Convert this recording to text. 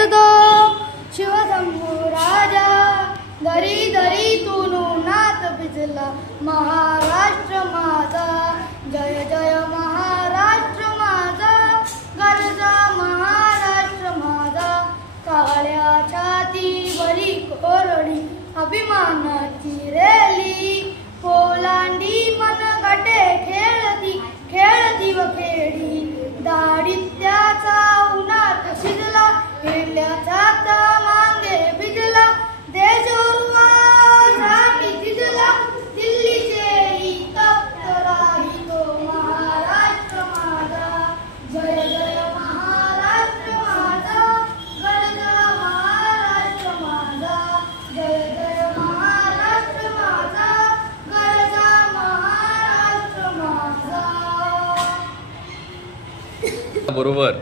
वाजतो शिवशंभू राजा, दरी दरीतून नात भिजला महाराष्ट्र माझा. जय जय महाराष्ट्र माझा, गरजा महाराष्ट्र माझा. काळ्या छातीवरी कोरडी अभिमानाची रेली, पोलांडी मनगटे खेळती खेळती व खेडी. दाडित्याचा उन्हात शिजला, हिरल्याचा मांगे भिजला. देश उन्हासाठी झिजला, दिल्लीचे तप्त राही तो महाराष्ट्र माझा. जय जय महाराष्ट्र माझा, गरजा महाराष्ट्र माझा. जय जय महाराष्ट्र माझा, गरजा महाराष्ट्र माझा. बरोबर